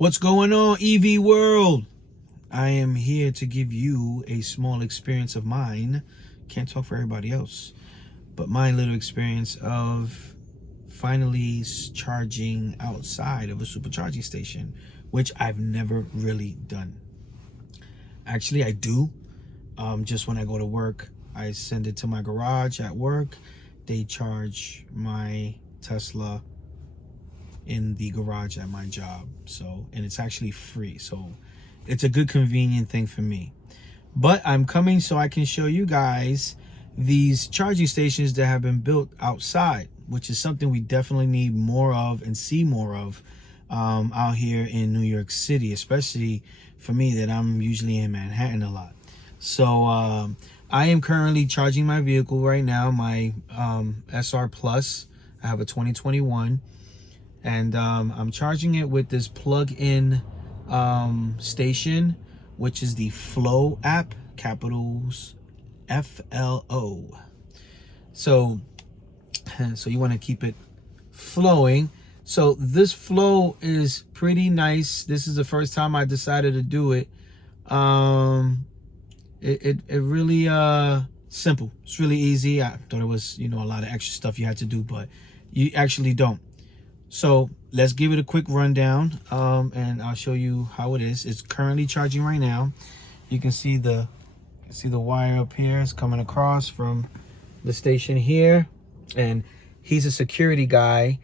What's going on, EV world? I am here to give you a small experience of mine. Can't talk for everybody else, but my little experience of finally charging outside of a supercharging station, which I've never really done. Actually, I do. Just when I go to work, I send it to my garage at work. They charge my Tesla in the garage at my job, and it's actually free, so it's a good convenient thing for me. But I'm coming so I can show you guys these charging stations that have been built outside, which is something we definitely need more of and see more of out here in New York City, especially for me that I'm usually in Manhattan a lot. So I am currently charging my vehicle right now, my SR Plus. I have a 2021. And I'm charging it with this plug-in station, which is the FLO app, capitals FLO. So you want to keep it flowing. So this flow is pretty nice. This is the first time I decided to do it. It really simple. It's really easy. I thought it was, a lot of extra stuff you had to do, but you actually don't. So let's give it a quick rundown, and I'll show you how it is. It's currently charging right now. You can see the wire up here is coming across from the station here, and he's a security guy.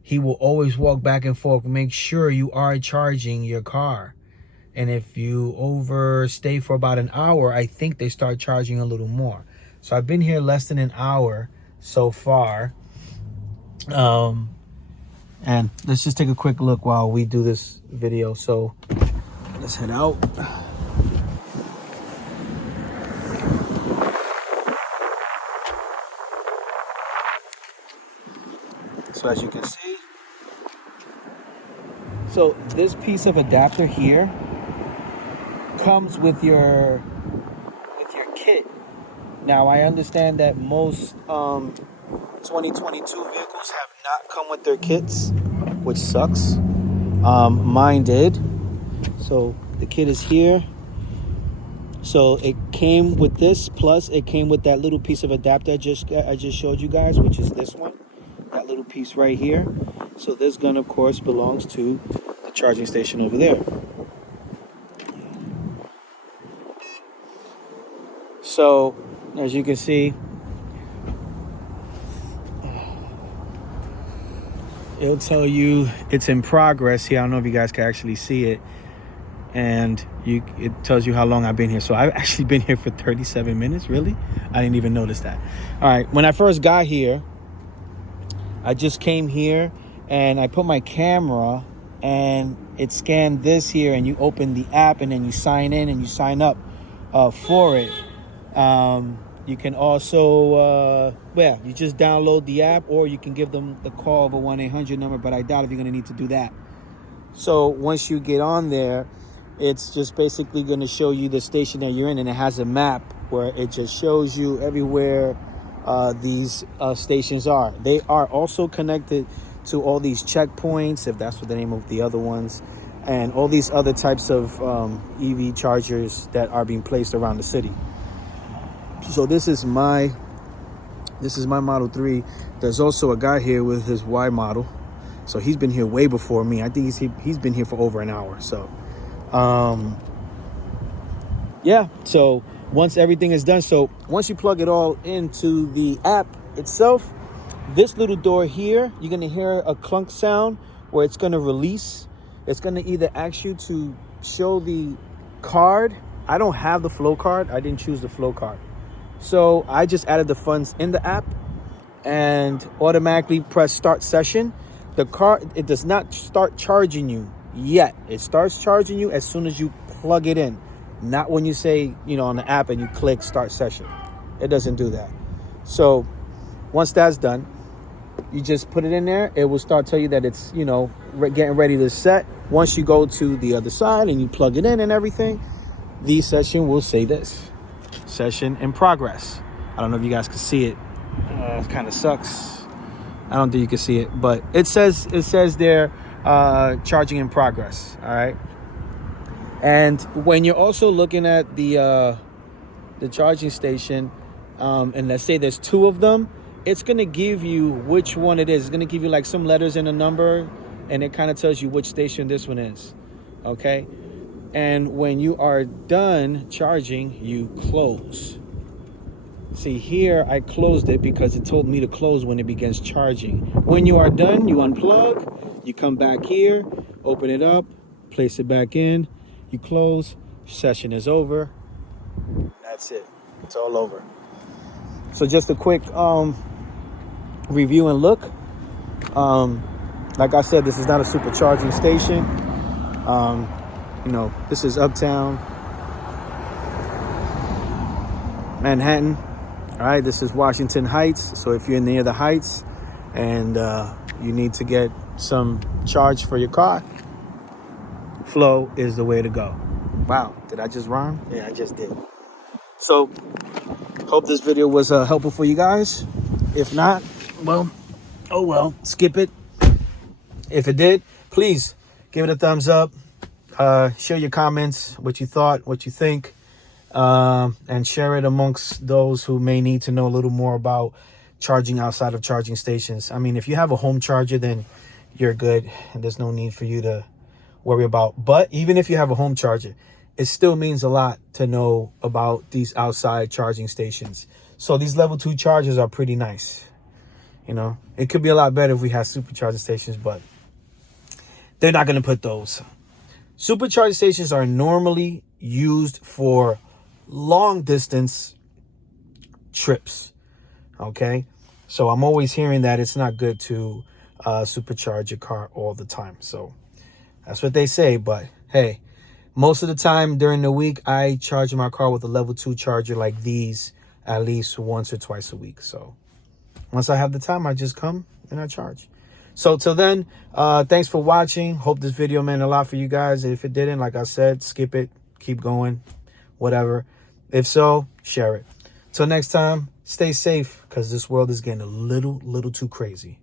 He will always walk back and forth, make sure you are charging your car. And if you overstay for about an hour, I think they start charging a little more. So I've been here less than an hour so far. And let's just take a quick look while we do this video. So let's head out. So as you can see, so this piece of adapter here comes with your kit. Now I understand that most 2022 vehicles have not come with their kits, which sucks. Mine did. So the kit is here. So it came with this, plus it came with that little piece of adapter I just showed you guys, which is this one, that little piece right here. So this gun, of course, belongs to the charging station over there. So as you can see, it'll tell you it's in progress here. I don't know if you guys can actually see it. And it tells you how long I've been here. So I've actually been here for 37 minutes. Really? I didn't even notice that. All right. When I first got here, I just came here and I put my camera and it scanned this here, and you open the app and then you sign in and you sign up for it. You can also, you just download the app, or you can give them the call of a 1-800 number, but I doubt if you're going to need to do that. So once you get on there, it's just basically going to show you the station that you're in, and it has a map where it just shows you everywhere these stations are. They are also connected to all these checkpoints, if that's what the name of the other ones, and all these other types of EV chargers that are being placed around the city. So this is my Model 3. There's also a guy here with his Y model. So he's been here way before me. I think he's been here for over an hour. So, yeah. So once everything is done, so once you plug it all into the app itself, this little door here, you're going to hear a clunk sound where it's going to release. It's going to either ask you to show the card. I don't have the FLO card. I didn't choose the FLO card. So I just added the funds in the app and automatically press start session. The card, it does not start charging you yet. It starts charging you as soon as you plug it in. Not when you say, on the app and you click start session. It doesn't do that. So once that's done, you just put it in there. It will start telling you that it's, getting ready to set. Once you go to the other side and you plug it in and everything, the session will say this. Session in progress. I don't know if you guys can see it. It kind of sucks. I don't think you can see it, but it says there charging in progress. All right. And when you're also looking at the charging station, and let's say there's 2 of them, it's going to give you which one it is. It's going to give you like some letters and a number, and it kind of tells you which station this one is. Okay. And when you are done charging, you close. See, here I closed it because it told me to close when it begins charging. When you are done, you unplug, you come back here, open it up, place it back in, you close, session is over. That's it. It's all over. So just a quick review and look. Like I said, this is not a supercharging station. This is Uptown Manhattan. All right, this is Washington Heights. So if you're near the Heights and you need to get some charge for your car, FLO is the way to go. Wow, did I just rhyme? Yeah, I just did. So hope this video was helpful for you guys. If not, well, oh well, skip it. If it did, please give it a thumbs up. Share your comments, what you thought, what you think, and share it amongst those who may need to know a little more about charging outside of charging stations. I mean, if you have a home charger, then you're good and there's no need for you to worry about. But even if you have a home charger, it still means a lot to know about these outside charging stations. So these level 2 chargers are pretty nice. It could be a lot better if we had supercharging stations, but they're not going to put those. Supercharging stations are normally used for long distance trips. Okay. So I'm always hearing that it's not good to supercharge your car all the time. So that's what they say. But hey, most of the time during the week, I charge my car with a level 2 charger like these at least once or twice a week. So once I have the time, I just come and I charge. So till then, thanks for watching. Hope this video meant a lot for you guys. If it didn't, like I said, skip it, keep going, whatever. If so, share it. Till next time, stay safe because this world is getting a little too crazy.